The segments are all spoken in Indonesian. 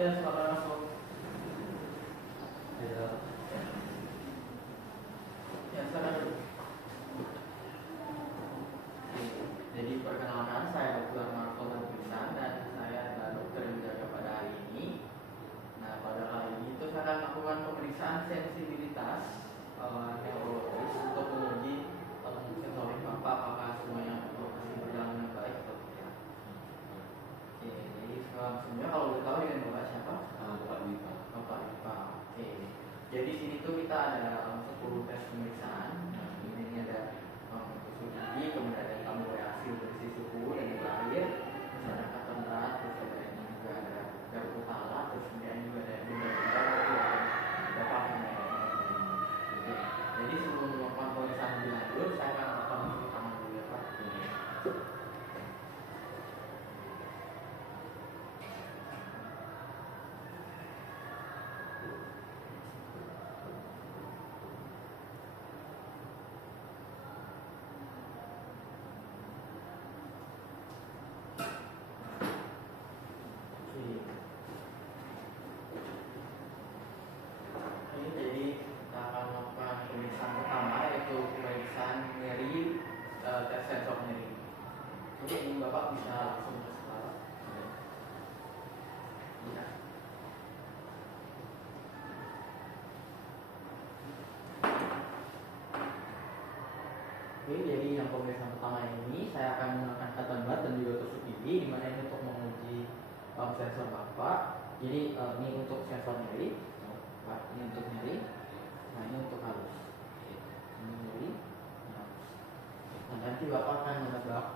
Ya, silakan masuk. Ya, Ya, silakan dulu. Jadi perkenalkan, saya Dr. Marco Nurbisan dan saya adalah dokter yang menjaga pada hari ini. Nah, pada kali ini itu saya akan melakukan pemeriksaan sensibilitas neurologis untuk menguji sensorik Bapak apakah semuanya masih berjalan dengan baik atau tidak. Oke, jadi sebelumnya kalau boleh tahu dengan Bapak siapa? Bapak Wipa. Bapak Wipa. Oke. Jadi sini tuh kita ada 10 tes pemeriksaan. Nah, ini ada suhu gigi, kemudian ada tamu reaksi bersih suhu dan terakhir misalnya kata berat, terus ada ini juga ada garuk kepala, terus kemudian juga ada benda-benda ada apa. Oke. Jadi sebelum melakukan pemeriksaan lebih lanjut, saya akan melakukan cuci tangan dulu ya Pak. Ini jadi kita akan melakukan pemeriksaan pertama yaitu pemeriksaan nyeri tes sensor nyeri. Jadi ini Bapak bisa langsung ke sekolah. Ya. Oke, jadi yang pemeriksaan pertama ini saya akan menggunakan kata berat dan juga tusuk gigi, di mana ini untuk menguji sensor Bapak. Jadi ini untuk sensor nyeri, Pak, ini untuk nyeri. Nah, ini untuk halus. Ini nyeri, ini halus. Nah, nanti Bapak akan menebak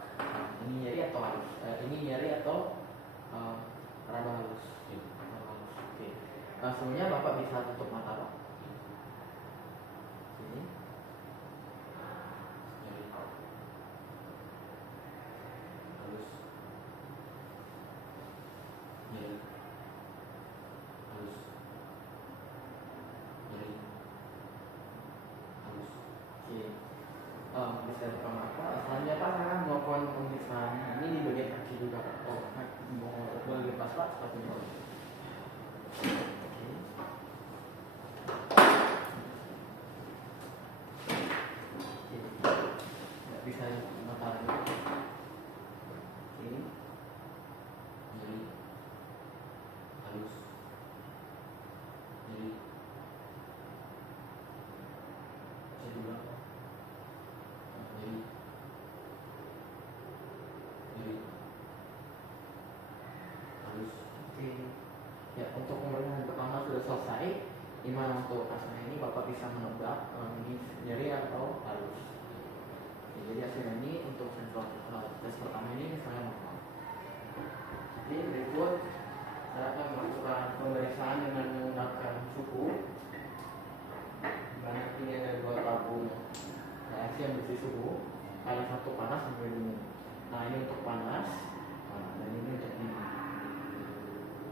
ini nyeri atau halus. Ini nyeri atau raba halus. Raba halus. Oke. Sebelumnya Bapak bisa tutup mata Pak. Sini. nyeri, halus, nyeri, halus, nyeri, halus. Oke. Bisa buka mata. Selanjutnya Pak, saya akan melakukan pemeriksaan ini di bagian kaki juga Pak. Boleh lepas Pak, sepatunya. Oke. Nggak bisa mata lagi. Oke. nyeri, halus, nyeri, Bisa juga. nyeri, nyeri, halus. Oke. Ya, untuk pemeriksaan pertama sudah selesai. Dimana untuk hasilnya ini Bapak bisa menebak ini nyeri atau halus. Oke, jadi hasilnya ini untuk sensor tes pertama ini misalnya normal. Jadi berikut saya akan melakukan pemeriksaan dengan menggunakan suhu. Dimana ini ada 2 tabung reaksi yang bersih suhu. Ada satu panas dan 2 dingin. Nah, ini untuk panas, dan ini untuk dingin.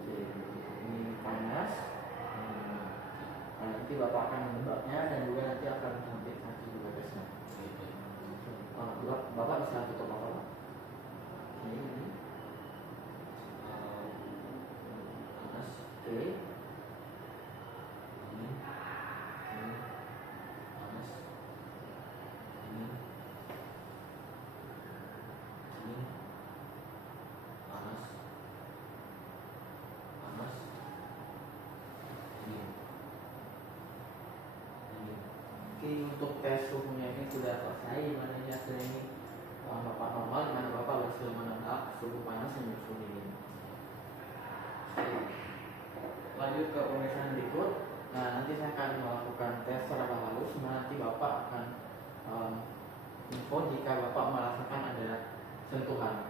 Oke, ini panas. Nah, nanti Bapak akan menebaknya dan juga nanti akan sampai kaki juga tesnya. Bapak bisa tutup mata Pak. Ini. Panas, Oke. ini, panas, ini, panas, panas, ini. Oke, untuk tes suhunya ini sudah selesai. Dimana ini hasilnya ini Bapak normal, dimana Bapak berhasil menebak suhu panas dan suhu dingin. Oke. Lanjut ke pemeriksaan berikut. Nah, nanti saya akan melakukan tes raba halus. Nah, nanti Bapak akan info jika Bapak merasakan ada sentuhan.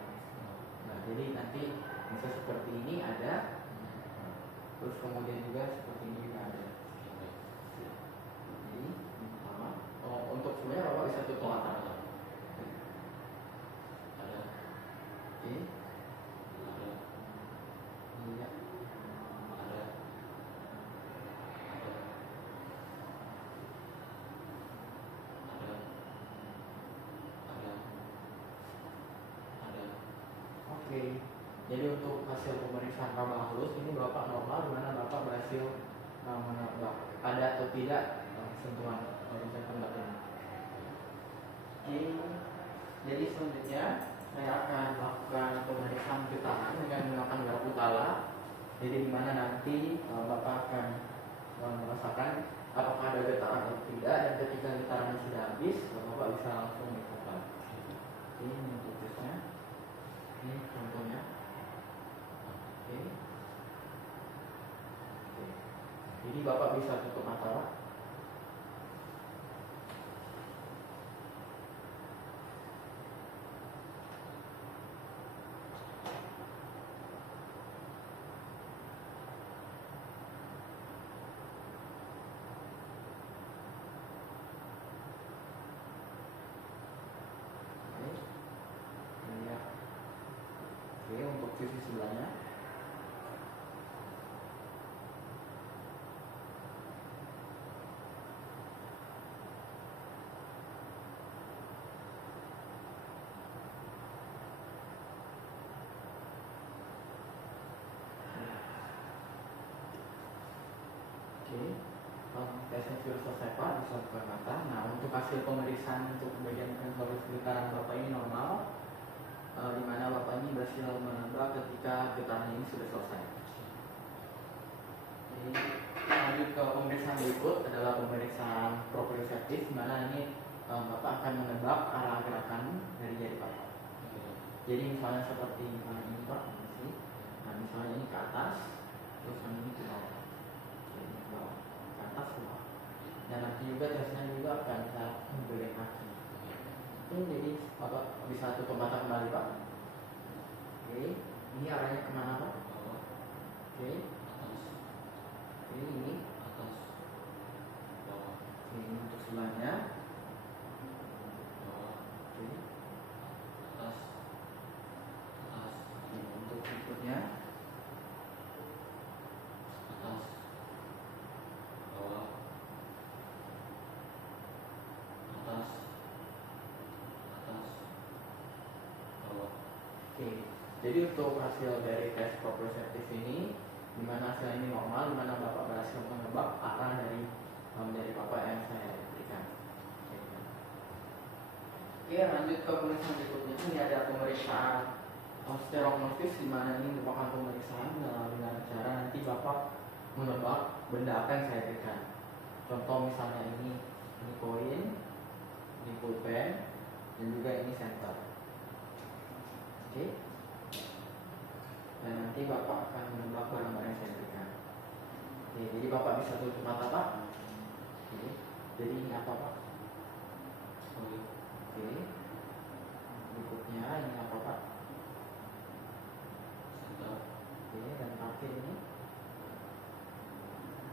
Nah, jadi nanti bisa seperti ini ada, terus kemudian juga seperti ini juga ada. Jadi ini pertama. Untuk semuanya Bapak bisa tutup mata. Ada, Oke. ada, Iya. ada, ada, ada, ada, ada. Oke. Jadi Jadi untuk hasil pemeriksaan raba halus ini Bapak normal, di mana Bapak berhasil menebak ada atau tidak sentuhan horizontal pembatas. Oke, jadi selanjutnya saya akan melakukan pemeriksaan getaran dengan menggunakan garpu tala. Jadi di mana nanti Bapak akan merasakan apakah ada getaran atau tidak, dan ketika getarannya sudah habis Bapak bisa langsung melakukan. Ini untuk tesnya, ini contohnya. Oke. Oke. Jadi Bapak bisa tutup mata. Oke, untuk sisi sebelahnya. Oke, tesnya sudah selesai Pak, bisa buka mata. Nah, untuk hasil pemeriksaan untuk bagian sensor getaran Bapak ini normal, di mana Bapak ini berhasil menebak ketika getaran ini sudah selesai. Jadi, lanjut ke pemeriksaan berikut adalah pemeriksaan proprioceptif, di mana ini Bapak akan menebak arah gerakan dari jari Bapak. Jadi misalnya seperti ini Pak, nah misalnya ini ke atas, terus yang ini ke bawah. Jadi ke bawah, ke atas ke bawah. Dan nanti juga tesnya juga akan bisa membeli kaki. Oke, jadi Bapak bisa tutup mata kembali Pak. Oke, ini arahnya kemana Pak? Oke, atas, oke ini atas, bawah, oke, ini untuk sebelahnya. bawah, Oke, atas, atas, oke, untuk berikutnya. atas, bawah, atas, atas, bawah. Oke, jadi untuk hasil dari tes proprioceptif ini, di mana hasil ini normal, di mana Bapak berhasil menebak arah dari Bapak yang saya berikan. Oke, lanjut ke pemeriksaan berikutnya. Ini ada pemeriksaan sterognosis, di mana ini merupakan pemeriksaan dengan cara nanti Bapak menebak benda apa yang saya berikan. Contoh misalnya ini koin, ini pulpen, dan juga ini senter. Oke. Dan nanti Bapak akan menebak barang-barang yang saya berikan. Oke, jadi Bapak bisa tutup mata Pak. Oke. Jadi ini apa Pak? Koin, Oke. Berikutnya ini apa Pak? senter, Oke, dan terakhir ini.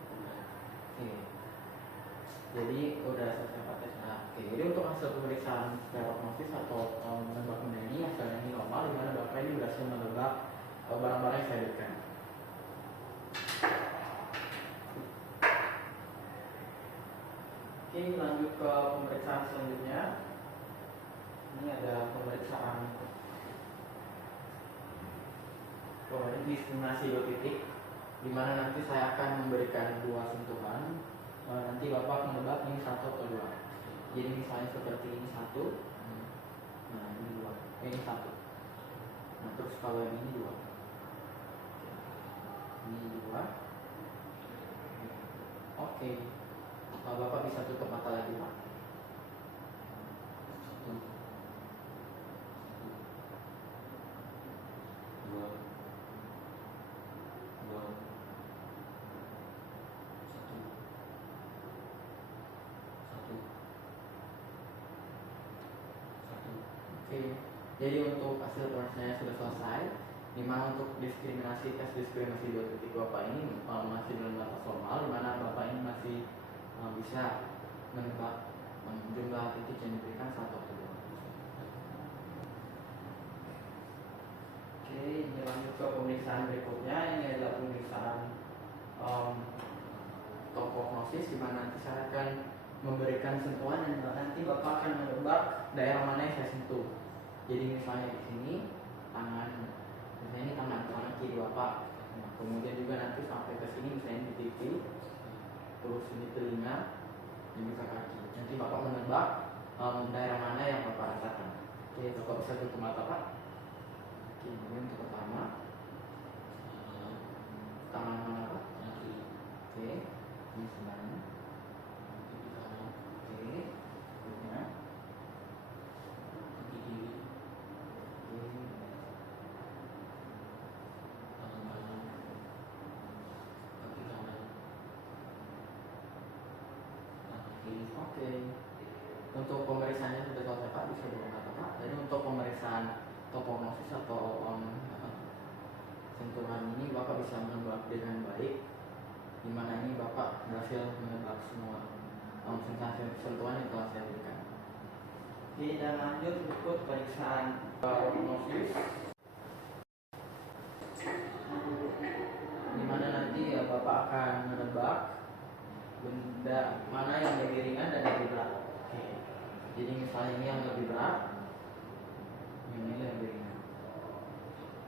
pulpen. Oke. Jadi udah selesai Pak tesnya. Oke, jadi untuk hasil pemeriksaan diagnosis atau menebak benda ini hasilnya ini normal, di mana Bapak ini berhasil menebak barang-barang yang saya berikan. Oke, lanjut ke pemeriksaan selanjutnya. Ini ada pemeriksaan diskriminasi dua titik, di mana nanti saya akan memberikan dua sentuhan. Nanti Bapak menebak ini satu atau dua. Jadi misalnya seperti ini satu, nah ini dua, ini satu. Nah terus kalau yang ini dua, ini dua. Oke, Bapak bisa tutup mata lagi Pak. Satu, dua, dua, satu, satu, satu. Oke, jadi untuk hasil pemeriksaan sudah selesai. Di mana untuk diskriminasi tes diskriminasi dua titik Bapak ini masih dalam batas normal, di mana Bapak ini masih bisa menebak jumlah titik yang diberikan satu atau dua. Oke, ini lanjut ke pemeriksaan berikutnya. Ini adalah pemeriksaan topognosis, di mana nanti saya akan memberikan sentuhan dan nanti Bapak akan menebak daerah mana yang saya sentuh. Jadi misalnya di sini tangan Misalnya ini kanan kiri Bapak. Nah, kemudian juga nanti sampai ke sini misalnya di pipi, terus ini telinga, ini bisa kaki. Nanti Bapak menebak daerah mana yang Bapak rasakan. Oke, Bapak bisa tutup mata Pak. Oke, ini untuk pertama. Tangan mana Pak? Oke, ini sebelahnya. Oke, berikutnya. Oke, untuk pemeriksaannya sudah selesai Pak, bisa buka mata Pak. Jadi untuk pemeriksaan topognosis atau sentuhan ini Bapak bisa menebak dengan baik, dimana ini Bapak berhasil menebak semua sensasi sentuhan yang telah saya berikan. Oke, dan lanjut untuk pemeriksaan topognosis, dimana nanti ya Bapak akan menebak benda mana yang lebih ringan dan lebih berat. Oke. Jadi misalnya ini yang lebih berat, ini yang lebih ringan.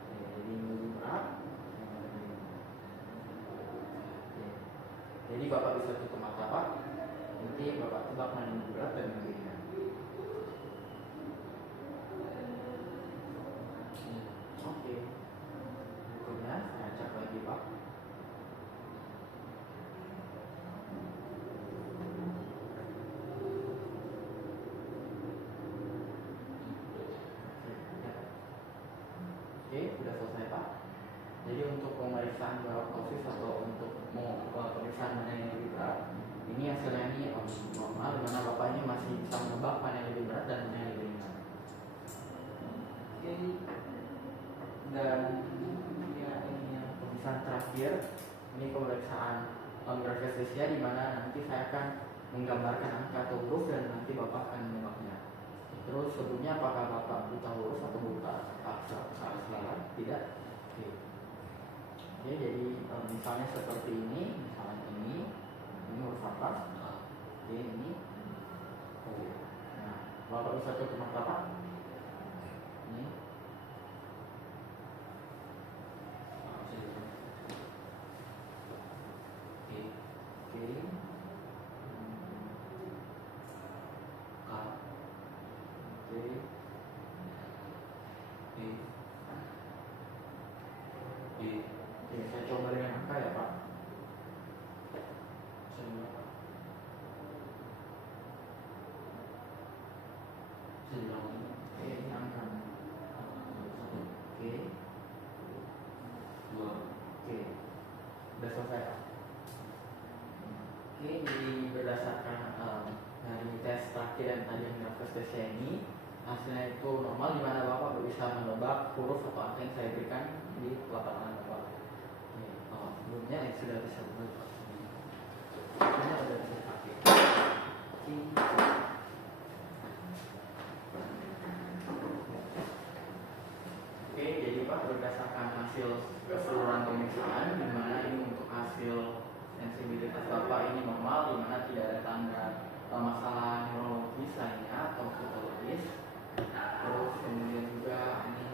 Oke, jadi ini lebih berat, yang lebih ringan. Oke. Jadi Bapak bisa tutup mata Pak. Nanti Bapak tebak mana yang lebih berat dan yang lebih ringan. Oke. Berikutnya saya cek lagi Pak. Oke, sudah selesai Pak. Jadi untuk pemeriksaan diagnosis atau untuk pemeriksaan mana yang lebih berat, ini hasilnya ini normal, dimana bapaknya masih bisa menebak mana yang lebih berat dan mana yang lebih ringan. Oke, dan ya, ini yang pemeriksaan terakhir, ini pemeriksaan grafisnya, dimana nanti saya akan menggambarkan angka atau huruf dan nanti bapak akan menebaknya. Terus sebelumnya apakah bapak buta huruf atau buta aksara? Tidak. Oke. Oke, jadi misalnya seperti ini, misalnya ini huruf apa? Oke, ini. Nah, bapak bisa tutup mata Pak. Ini. Oke. Oke, saya coba dengan angka ya Pak. Oke, ini angka. Oke. Oke, sudah selesai Pak. Oke, jadi berdasarkan dari tes terakhir dan tadi yang grafisnya ini, hasilnya itu normal, di mana Bapak bisa menebak huruf atau angka yang saya berikan di telapak tangan Bapak. Sebelumnya yang sudah bisa berubah. Ini ada bisa pakai. Oke, jadi Pak berdasarkan hasil keseluruhan pemeriksaan, di mana ini untuk hasil sensibilitas Bapak ini normal, di mana tidak ada tanda masalah neurologis lainnya atau psikologis. Terus kemudian juga ini